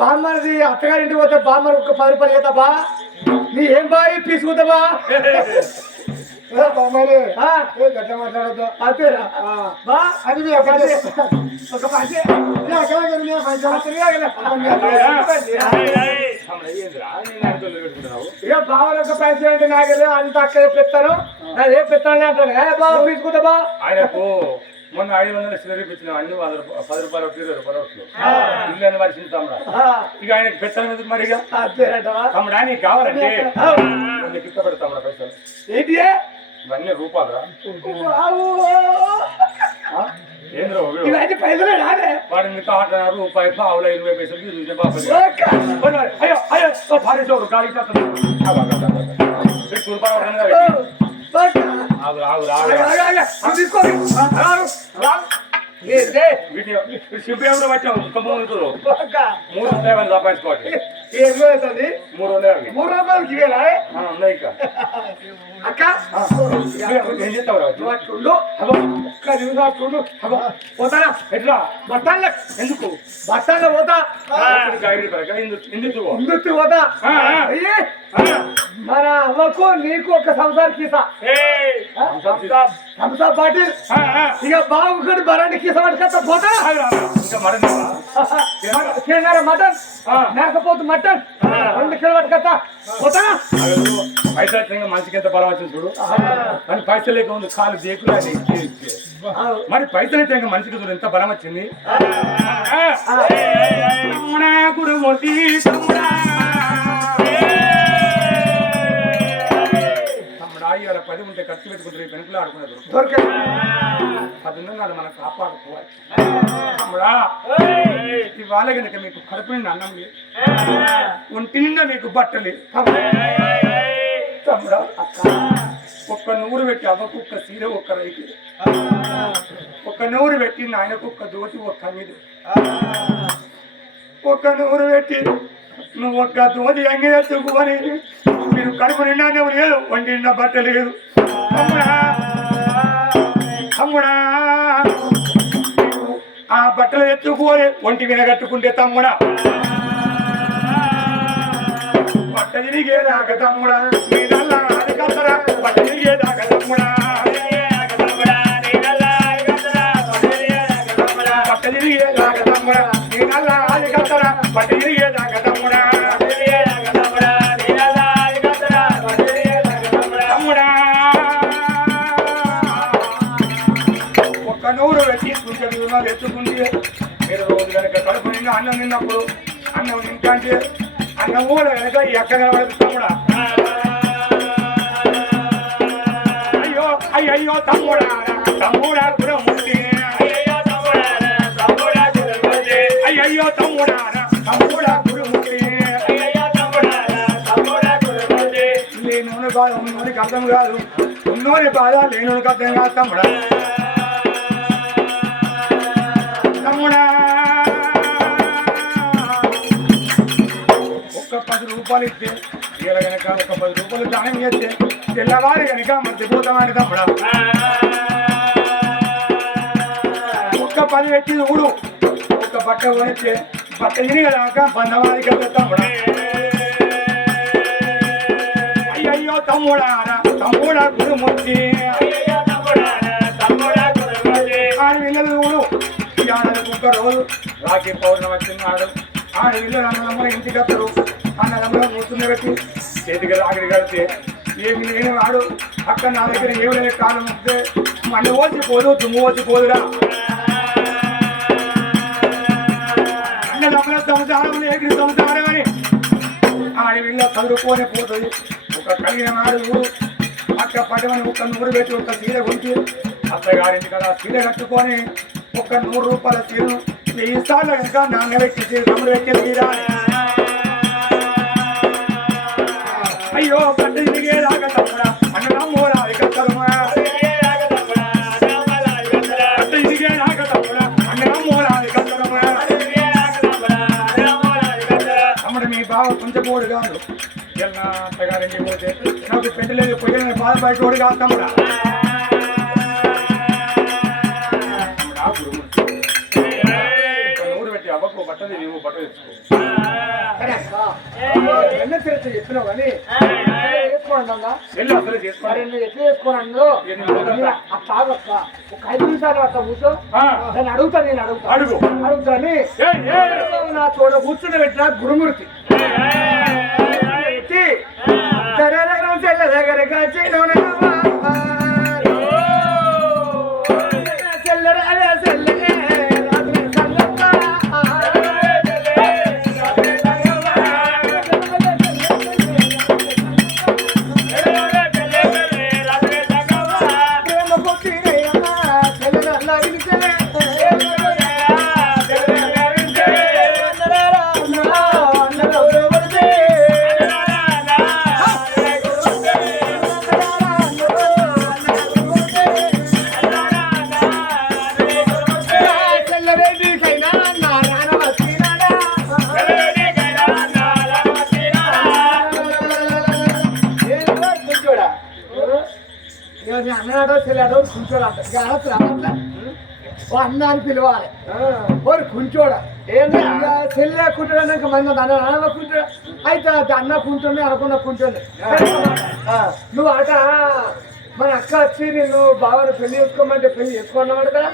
బామ్మది అత్తగారింటికి పోతే బామ్మ ఒక 10 రూపాయలు కదా బా నీ ఏం బాయ్ తీసుకుంటావా బామ్మది గట్ల మాట్లాడద్దు అంతేరా బా అది ఒక పైసే ఇక బావలు ఒక పైసలు అంటే నాగలే అంత అక్కడ పెడతాను ఏ పెడతాను అంటాను ఏ బావ తీసుకుంటావా ఆయనకు మొన్న 500 సిల్లర్ ఇప్పించిన అన్ని 10 రూపాయలు 20 రూపాయలు ఇల్లు అని మరి చిన్న తమ్ముడా ఇక ఆయన పెట్టాను ఎందుకు మరి తమ్ముడా నీకు కావాలంటే గిట్ట పెడతాముడా పైసలు ఏంటి ఇవన్నీ రూపాయలురా ఏంద్రో పైసలు వాడి మీకు రూపాయి పావుల 20 పైసలకి చూసే బాబు అయ్యో అయ్యో పారేసోడు గాలి శివరాడు వచ్చాము మూడు సంపాదించుకోవాలి 3 ఉన్నాయి అక్క ఏం చేస్తావు పోతానా ఎట్లా బట్టాల ఎందుకు బట్టాల్లో పోతా ఎందుకు పోతా మన అమ్మకు నీకు ఒక సంసార కీసా బాటిల్ ఇక బాగుంది బరాంటి కీసా పట్టుకొస్తా పోతా మటన్ మేకపోతు మటన్ 2 కిలో పట్టుకొస్తా పోతా పైసలు మనిషికి ఎంత బలం వచ్చింది చూడు మరి పైసలు లేక ఉంది కాలు దేకులు మరి పైసలు అయితే ఇంకా మనిషికి చూడు ఎంత బలం వచ్చింది ఇవాళ 10 ఉంటే ఖర్చు పెట్టుకుంటారు ఈ పెనుకులు ఆడుకున్నారు దొరకదు 10 ఉన్నాడు మనం కాపాడుకోవాలి తమ్ముడా ఇవాళ కనుక మీకు కడుపు నిండా అన్నం లేదు ఒంటి నిండా మీకు బట్టలు తమ్ముడా ఒక్క 100 పెట్టి అవ్వకు ఒక్క సీర ఒక్క రైతు ఒక్క 100 పెట్టి నాయనకు ఒక్క దోతి ఒక్క మీద ఒక్క 100 పెట్టి నువ్వు ఒక్క దోతి అంగి ఎత్తుకుని మీరు కడుపు నిండా నువ్వు లేదు ఒంటి నిండా బట్ట లేదు తమ్ముడా ఆ బట్టలు ఎత్తుకోని ఒంటి మీద కట్టుకుంటే తమ్ముడా బట్ట తిరిగేదాకా తమ్ముడా నీదల్లా అది కత్తరా బట్ట తిరిగేదాకా తమ్ముడా బట్ట తిరిగేదాకా తమ్ముడా నీదల్లా అది కత్తరా బట్ట తిరిగేదాకా తమ్ముడా ఒక్క 100 పెట్టి కొంచెం ఎత్తుకుంటే మీరు రోజు కనుక కడుపు నిండా అన్నం తిన్నప్పుడు అన్నం తింటే అన్నం కూడా కనుక ఎక్కడ తమ్ముడా అయ్యో అయ్యో తమ్ముడా తమ్ముడా కూడా ముట్టి అయ్యో తమ్ముడా తమ్ముడా కూడా ముట్టి లేనోని బాధ ఉన్నోనికి అర్థం కాదు ఉన్నోని బాధ లేనోనికి అర్థం కాదు తమ్ముడా తమ్ముడా ఒక్క 10 రూపాయలు ఇస్తే ఇలా కనుక ఒక 10 రూపాయలు దానం చేస్తే తెల్లవారి కనుక మర్చిపోతామని తమ్ముడా ఒక్క 10 పెట్టి ఊడు ఒక్క బట్ట కొనిస్తే బట్ట ఇరిగదాకా బంధవారి కదా తమ్ముడా అయ్యో తమ్ముడా తమ్ముడా గురుమూర్తి ఆడవిల్లలు ఊడు ఒక్క రోజు రాఖీ పౌర్ణమి వచ్చినాడు ఆడవిల్లలు అన్నదమ్ముల ఇంటికి వస్తారు అన్నదమ్ముల మూతున్న పెట్టి చేతికి రాగిడి కడితే ఏమి నేను ఆడు అక్కడ నా దగ్గర ఏమి లేని కాలం వస్తే మళ్ళీ వచ్చిపోదు తుమ్ము వచ్చిపోదురా అన్నదమ్ముల సంసారం ఎగిరి సంసారం అని ఆడవిల్ల చదువుకోనే పోతుంది ఒక కలిగిన నాడు అక్క పడవని ఒక 100 పెట్టి ఒక చీర కొంచి అత్తగారింటి కదా చీర కట్టుకొని ఒక 100 రూపాయల చీరను 1000 సార్లు కనుక నాన్న వ్యక్తి తమ్ముడు వ్యక్తి తీరా అయ్యో పట్ట తిరిగేదాకా తమ్ముడా అన్నదమ్ముడా కట్టరుమా పట్ట తిరిగేదాకా తమ్ముడా అన్నదమ్ముడా కట్టరుమా తమ్ముడు మీ బావ కొంచెం పోడు కాదు ఎలా అత్తగారింటి పోతే నాకు పెట్టలేదు పొయ్యని బాధపడేటోడు కాదు తమ్ముడా పెట్టి అవ్వకు బట్టలు నీవు బట్టలు తెచ్చుకో ఎన్న తిరగచ్చు చెప్పినావు కానీ వేసుకోండి సెల్ అసలు చేసుకోవాలి మరి నువ్వు ఎట్లా వేసుకోనండు అట్లా ఆగక్క ఒక 5 నిమిషాలు అట్లా కూర్చో నేను అడుగుతా అడుగుతాని నా చోట కూర్చుని పెట్టిన గురుమూర్తి చెల్ల దగ్గర అన్నాడో చెల్లాడో కుంచోడంట అన్న అని పిలవాలి ఓరు కుంచోడ ఏంటి చెల్లె కుంటాడన్నాక మంది అన్న కుంటాడు అయితే అన్న కుంటుండే అనుకున్న కుంటుండే నువ్వు అట మన అక్క వచ్చి నేను బావని పెళ్లి చేసుకోమంటే పెళ్లి చేసుకున్నాడు కదా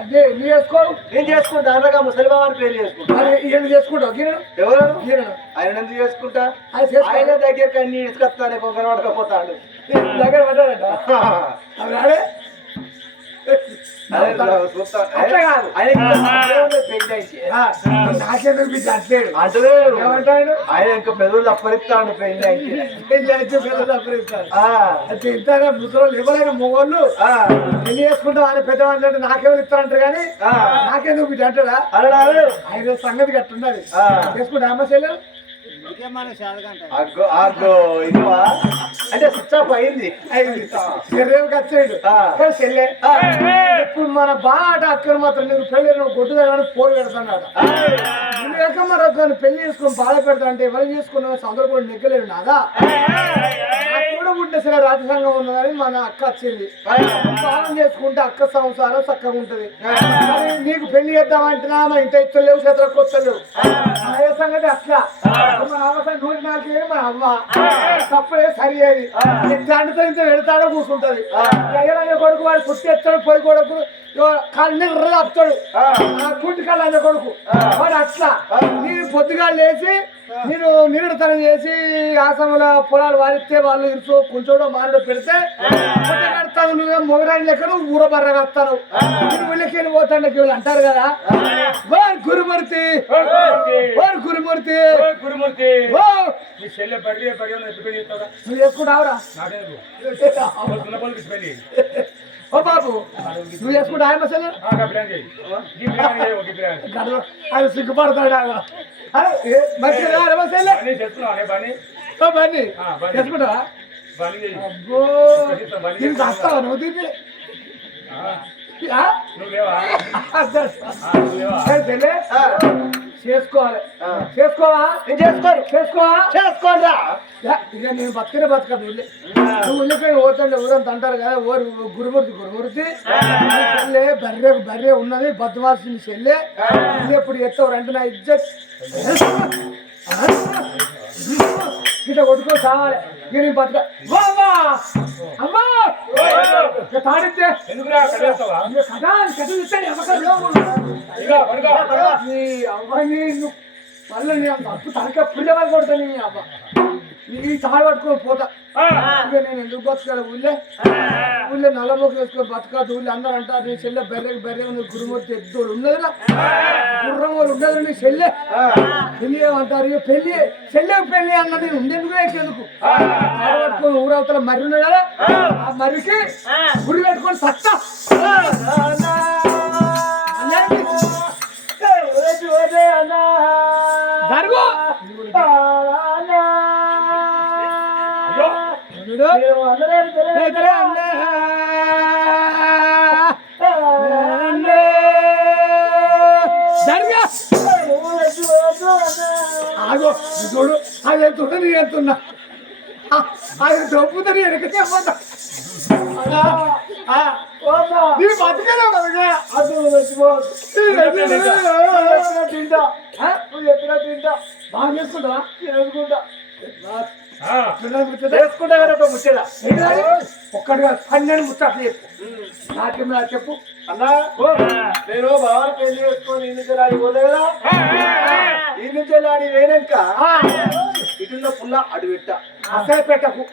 అదే నువ్వు చేసుకోవు నేను చేసుకుంటా అనగా ముసలి బాబాని పెళ్లి చేసుకుంటా ఏం చేసుకుంటావు గిరణం ఎవరు గిరణం ఆయన ఎందుకు చేసుకుంటా అది ఆయన దగ్గరికి అన్ని ఇసుకొస్తానే కొంకర పడకపోతాడు దగ్గర పడ్డాడంట అవి రాడే అట్లా కాదు నాకెందుకు బిడ్డ అంటాడు అంటే ఏమంటాడు ఆయన ఇంకా పెదవులు తప్పరిస్తాడు పెళ్లి అయితే పెళ్లి అయితే పిల్లలు అప్పగిస్తాడు అయితే ఇంతనే ముసలు ఎవరైనా మొగోళ్ళు పెళ్లి చేసుకుంటాం అని పెద్దవాళ్ళు నాకెవరు ఇస్తారంటారు కానీ నాకెందుకు బిడ్డ అంటాడా అన్నాడు ఆయన సంగతి గట్టున్నది చేసుకుంటా అమ్మ చెల్లెలు అంటే స్విచ్ ఆఫ్ అయింది చెర్రేవుకి వచ్చాడు చెల్లె ఇప్పుడు మన బాట అక్కడ మాత్రం నీకు పెళ్లి కొట్టుదని పోరు పెడతాడు మరి పెళ్లి చేసుకుని బాధ పెడతా అంటే ఎవరు చేసుకున్నా సందర్భం నెగ్గలేడు నాదా కూడా ఉంటే సరే రాజసంగం ఉన్నదని మన అక్క వచ్చింది స్నానం చేసుకుంటే అక్క సంసారం చక్కగా ఉంటది నీకు పెళ్లి చేద్దామంటున్నా మా ఇంట ఇచ్చలేవు చేతులకు కొత్తలేవు అదే సంగతి అట్లా మన అవసరం 104 మన అమ్మ తప్పుడే సరి అయ్యేది తండ్రితో ఇంత పెడతాడో కూర్చుంటది అయ్యే కొడుకు వాడు పుట్టి ఎత్తాడు పోయి కొడుకు కాళ్ళు నిర్రలు వస్తాడు కుంటి కాళ్ళు అనే కొడుకు వాడు అట్లా నేను పొద్దుగా లేచి నేను నిరుడతనం చేసి ఆసంలో పొలాలు వారిస్తే వాళ్ళు ఇరుచు కొంచెం మానడు పెడితే కడతాను నువ్వే మొగరాని లెక్క నువ్వు ఊర బర్ర కడతాను నేను వెళ్ళి పోతాండి వీళ్ళు అంటారు కదా గురుమూర్తి గురుమూర్తి గురుమూర్తి నువ్వు చేసుకుంటావురా ఓ బాబు నువ్వు చేసుకుంటా ఆయన ఆయన సిగ్గుపడతాడు మంచిగా బన్నీ చేసుకుంటావా అబ్బో దీనికి వస్తావా నువ్వు దీన్ని చేసుకోవాలి చేసుకోవా చేసుకోరా ఇక నేను బతకదు నువ్వు ఉల్లిపోయి పోతాండి ఊరంతా అంటారు కదా ఓరు గురుమూర్తి చెల్లె బర్రె ఉన్నది బద్మాసిన చెల్లె ఎప్పుడు ఎత్తవరు అంటే నా ఇజ్జత్ ఇట్లా కొట్టుకో సావాలి నేను బతక అమ్మా తాడితే మళ్ళీ అప్పు తనక పుణ్యవాళ్ళు కొడతాను నీ అమ్మ నీ తాడు పట్టుకొని పోతా ఇక నేను ఎందుకు బతకాలి ఊళ్ళో నల్లబొక్క వేసుకొని బతకాదు ఊళ్ళో అందరూ అంటారు నీ చెల్లె బెర్రె ఉంది గురుమూర్తి ఎద్దోడు ఉన్నదిరా గుర్రం వాళ్ళు ఉన్నది నీ చెల్లె పెళ్ళి ఏమంటారు ఇక పెళ్ళి అన్నది ఉండేందుకు ఎందుకు తాడు పట్టుకొని ఊరవతల మర్రి ఉన్నది కదా ఆ మర్రికి గుడి పెట్టుకొని సత్తా చూడు అది వెళ్తుంటే నేను వెళ్తున్నా అది దొప్పుతా నేను వెనక చెప్పదా నీ బతికేదావు కదా అసలు చచ్చిపోవద్దు. తింటా నువ్వు చెప్పినా తింటా బాగా చేసుకుంటావా చేసుకుంటా చేసుకుంటా కానీ ఒక ముచ్చట ఒక్కడిగా 12 ముచ్చట్లు చెప్పు నాకేం చెప్పు అన్నా నేను బావని పెళ్లి చేసుకొని ఈ నుంచి ఆడి పోతే కదా ఈ నుంచి ఆడి వేయనాక ఇటున్న పుల్ల అటు పెట్ట అసలు పెట్టకు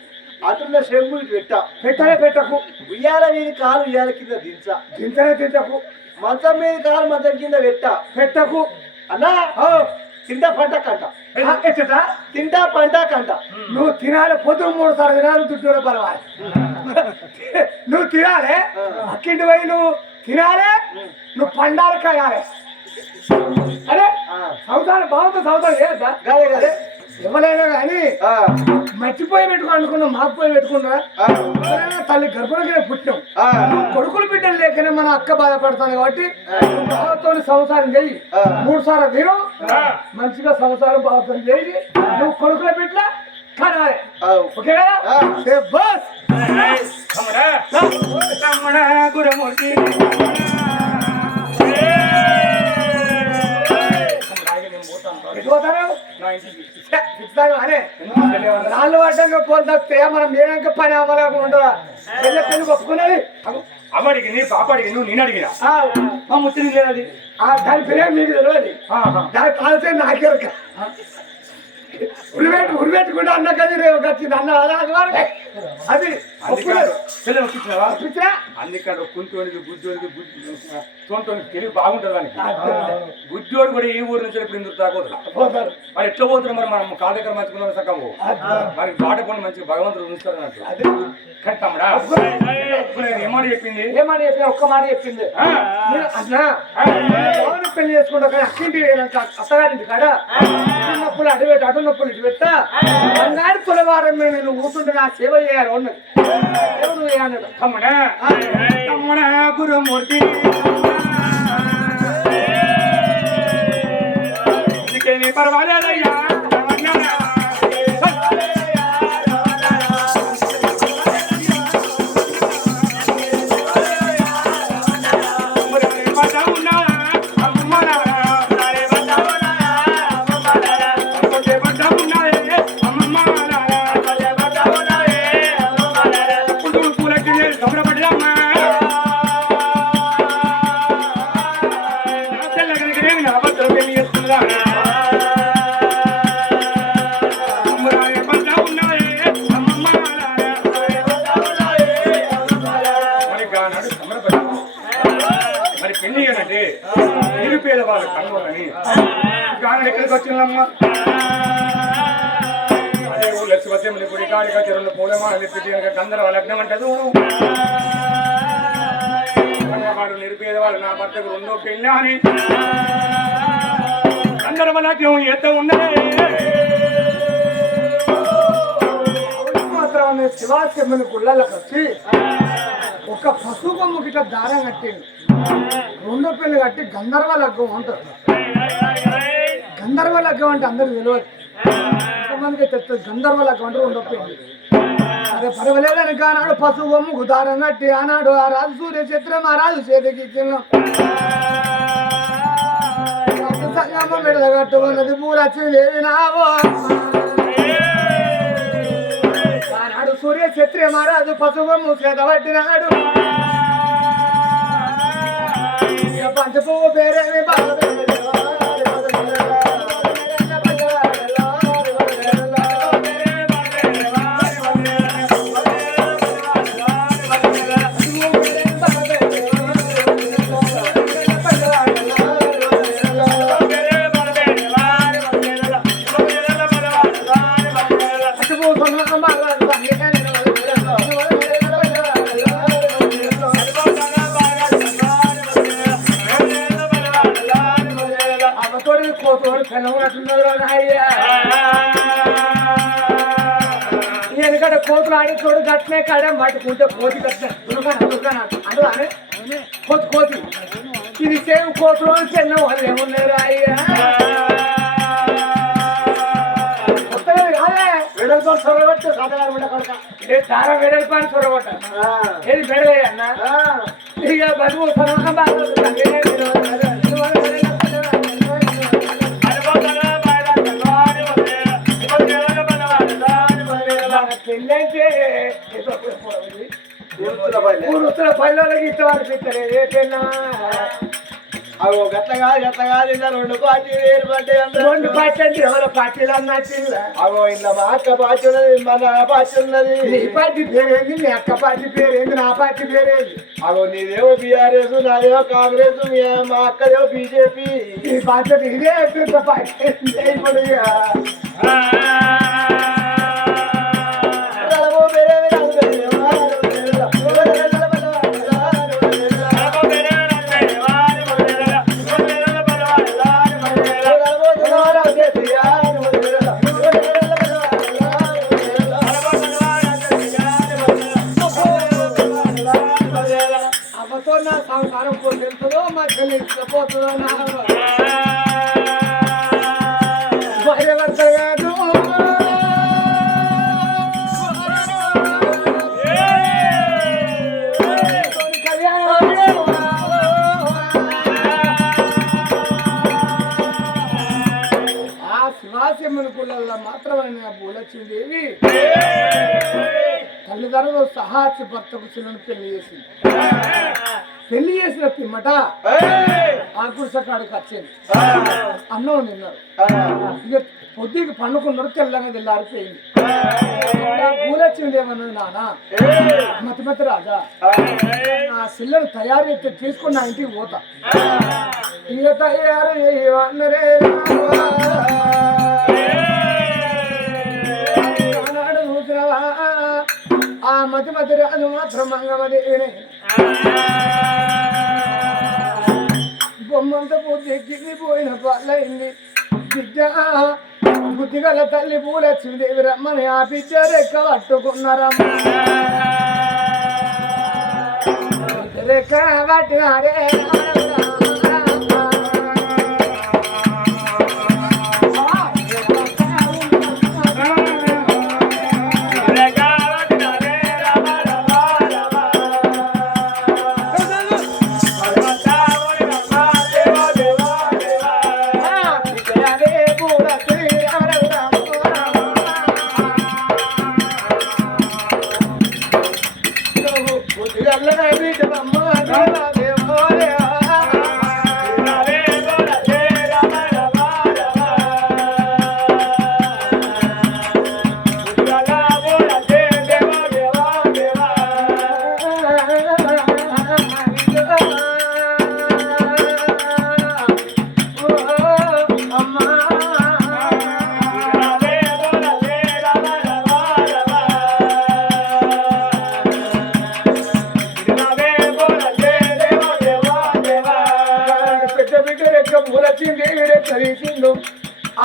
అటున్న షెంపు ఇటు పెట్ట పెట్టనే పెట్టకు ఉయ్యాల మీద కాలు ఉయ్యాల కింద దించా తింటనే తింటకు మంచం మీద కాలు మంచం కింద పెట్ట పెట్టకు అన్నా తింటా పంట కంట ఎచ్చట తింటా పంట కంట నువ్వు తినాలి పొద్దు 3 సార్లు తినాలి దుడ్డు పలవాలి నువ్వు తినాలి అక్కింటి పోయి నువ్వు తినాలి నువ్వు పండాలి కాయాలి అరే సౌదాలు బాగుంది సౌదాలు ఏదా గదే గదే ఎవరైనా కానీ మర్చిపోయి పెట్టుకో అనుకున్నాం మాకుపోయి పెట్టుకున్నా తల్లి గర్భంలోనే పుట్టినాం కొడుకులు బిడ్డలు లేకనే మన అక్క బాధపడతాను కాబట్టి బావతో సంసారం చేయి 3 సార్లు తిను మంచిగా సంసారం బావతో చేయి నువ్వు కొడుకుల బిడ్డ కనాలి ఓకే కదా బస్ గురమూర్తి అనే నాళ్ళు పడ్డాక పోతే మనం ఏనాక పని అవ్వలేక ఉండదా పెళ్లి ఒప్పుకున్నది అమ్మడికి నీ పాపడికి నువ్వు నేను అడిగినా మా ముచ్చని లేదది దాని పేరే మీకు తెలియదు దాని పాలసే నాకే ఉరిపెట్టుకుంటే అన్న కది రేపు వచ్చింది అన్న అది అందుకంటే కుంటోనికి బుద్ధోనికి తోనికి తెలివి బాగుంటుంది అని బుద్ధోడు కూడా ఈ ఊరు నుంచి ఇప్పుడు ఇందుకు తాగోదు మరి ఎట్లా పోతున్నాం మరి మనం కాళ్ళ దగ్గర మంచుకున్నాం సగము మరి బాట పని మంచిగా భగవంతుడు ఉంచుతారు అన్నట్టు కానీ తమ్ముడా ఏమని చెప్పింది ఒక్క మాట చెప్పింది అన్నా పెళ్లి చేసుకుంటా కానీ అక్కింటి అత్తగారింటి కాడ నొప్పులు అటు నొప్పులు ఇటు పెట్టా బంగారు తులవారం మీద నేను ఊతుంటే నా సేవ చేయాలి ఉన్నది ఎవరు చేయాలన్నాడు తమ్ముడా తమ్ముడా గురుమూర్తి ఇందుకేమి పర్వాలేదయ్యా మరి పెళ్లి అంటే నిరుపేద వాళ్ళ కనుగోలని గానం ఎక్కడికి వచ్చిందమ్మా అదే లక్ష్మీ గుడి కాళిక చెరువులు పూలమాలి గంధర్వ లగ్నం అంటది వాళ్ళు నిరుపేద వాళ్ళు నా భర్తకు 2వ పెళ్లి అని గంధర్వ లగ్నం ఎంత ఉన్నదే మాత్రం శివాశమ్మని గుళ్ళకి వచ్చి ఒక పశువు బొమ్మ గిట్ట దారం కట్టిండు 2వ పెళ్లి కట్టి గంధర్వ లగ్గం అంటారు గంధర్వ లగ్గం అంటే అందరికి తెలియదు ఎంతమందికి తెలుస్తుంది గంధర్వ లగ్గం అంటే 2వ పెళ్లి అదే పర్వాలేదని కానాడు పశువు బొమ్మకు దారం కట్టి ఆనాడు ఆ రాజు సూర్య చిత్రం ఆ రాజు చేతికి ఇచ్చిన సంగమ్మ మెడల కట్టుకున్నది పూలచ్చి లేవినావో ఆనాడు సూర్య క్షత్రియ మహారాజు పశువు చేత పట్టినాడు పంచపువ్వు పేరేమి ఎందుకంటే కోతులు ఆడి తోడు గట్లే కాడే పట్టుకుంటే కోతి కట్టిన దుర్గాన అందులో కోతి ఇది సేమ్ కోతులు చిన్న వాళ్ళు ఏమున్నారు అయ్యా కొత్తగా కాదే దారంతో సొరగొట్టు సదగారు ఉండే కొడక ఏ దారం వెడల్పాన్ని సొరగొట్ట ఏది బెడవే అన్న ఇక బతుకు పెళ్ళైతే ఉత్తర పల్లెలకి ఇష్టం అనిపిస్తారు ఏ పెళ్ళ అగో గట్ల కాదు ఇలా 2 పార్టీలు ఏర్పడ్డాయి అందరూ. 2 పార్టీ అంటే ఎవరో పార్టీలు అన్నా అగో ఇలా మా అక్క పార్టీ ఉన్నది మన పార్టీ ఉన్నది. నీ పార్టీ పేరేంది మీ అక్క పార్టీ పేరేంది నా పార్టీ పేరేంది అగో నీదేమో బీఆర్ఎస్ నాదేమో కాంగ్రెస్ మా అక్కదేమో బీజేపీ. ఈ పార్టీ ఇదే పెద్ద పార్టీ ఇప్పుడు ఇక అమ్మతో నా సంసారం పోతుందో మా చెల్లి పోతుందో నా భయవర్త కాదు ఆ శివాశిమ్మని గుళ్ళల్లో మాత్రమే బూలచ్చిందేవి తల్లిదండ్రులు సహాచి భర్తకు చిన్న పెళ్లి చేసింది. పెళ్లి చేసిన పిమ్మట ఆ గుడిసెకాడికి వచ్చింది. అన్నం తిన్నారు. ఇక పొద్దుకి పండుకున్నారు. తెల్లంగా తెల్లారిపోయింది. పూలొచ్చింది ఏమన్నది నాన్న మతి రాజా నా పిల్లలు తయారు చేస్తే తీసుకుని నా ఇంటికి పోతా. ఇక తయారు చేయమన్నరే నాడు చూసినవా ఆ మతి రాజు మాత్రం మంగమదేవినే బొమ్మంత బుద్ధికి పోయిన పాలైంది. బిడ్డ బుద్ధిగల తల్లి పూలచ్చిందేవి రమ్మని ఆ బిడ్డ రెక్క పట్టుకున్నారమ్మ. రెక్క పట్టినారే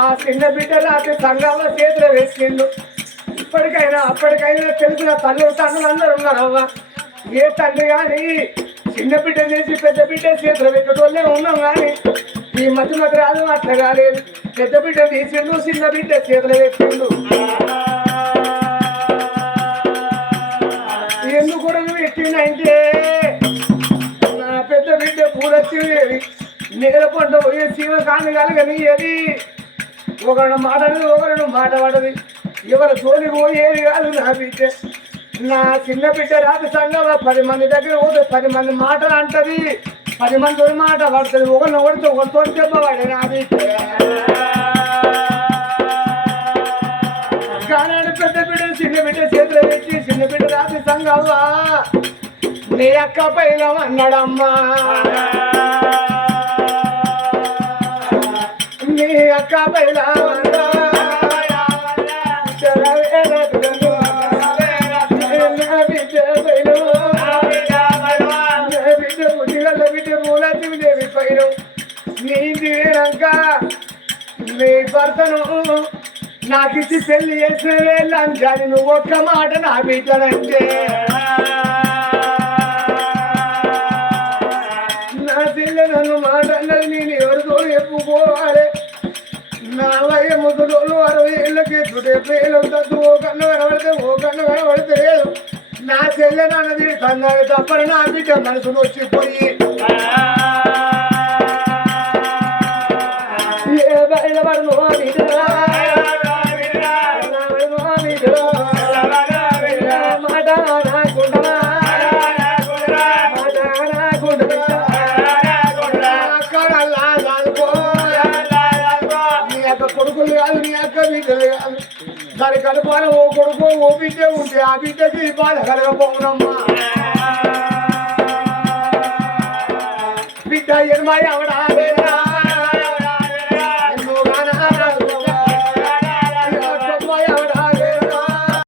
ఆ చిన్న బిడ్డలు అటు సంఘాల చేతులు వేసిండు. అప్పటికైనా తెలిసిన తండ్రులు అందరూ ఉన్నారు. అవ్వ ఏ తండ్రి కానీ చిన్న బిడ్డ చేసి పెద్ద బిడ్డ చేతులు పెట్టేటోళ్ళే ఉన్నాం. కానీ ఈ మధ్య రాదు అట్లా కాలేదు. పెద్ద బిడ్డ తీసిండు, చిన్న బిడ్డ చేతులు పెట్టిండు. ఎందుకు పెట్టిందంటే నా పెద్ద బిడ్డ పూలొచ్చి నేల పంట పోయే సీమ కాని కలగనియది. ఒకరు మాటది ఒకరు మాట పడది. ఎవరు తోలి పోయేది కాదు నా బిడ్డ. నా చిన్న బిడ్డ రాత్రి సంఘం 10 మంది దగ్గర పోతే 10 మంది మాటలు అంటది. 10 మందితో మాట పడుతుంది. ఒకరిని ఒకరితో ఒకరితో చెప్పవాడు నా బిడ్డ. కానాడు పెద్ద బిడ్డ చిన్న బిడ్డ చేతులు పెట్టి చిన్న బిడ్డ రాత్రి సంఘవ్వా నీ అక్క పైన అన్నాడమ్మా. నీ అక్క పైన బిడ్డ బుద్ధిగల్ల బిడ్డ మూలదేవి పైన నీ ఇంటి వేయక నీ భర్తను నాకిచ్చి పెళ్లి చేసిన వేళ్ళని నువ్వు ఒక్క మాట నా బిడ్డనంటే నా పిల్ల నన్ను మాట అన్నది నేను ఎవరితో చెప్పుకోవాలి. నా వయ ముసలోళ్ళు 60 ఏళ్ళకి 70 ఏళ్ళు ఉండద్దు. ఓ కన్ను కనబడితే ఓ కన్ను కనబడితే లేదు. నా చెల్లె నన్నది కన్నాడు తప్పని నా బిడ్డ మనసును వచ్చిపోయి ఏ బయలుపడను బిడ్డరా మాట నాకుండరా కొడుకులు కాదు నీ అక్క బిడ్డలు కాదు దాని కడుపాన ఓ కొడుకు ఓ బిడ్డ ఉంటే ఆ బిడ్డకి బాధ కలగపోవునమ్మా బిడ్డ ఎనమై అవడా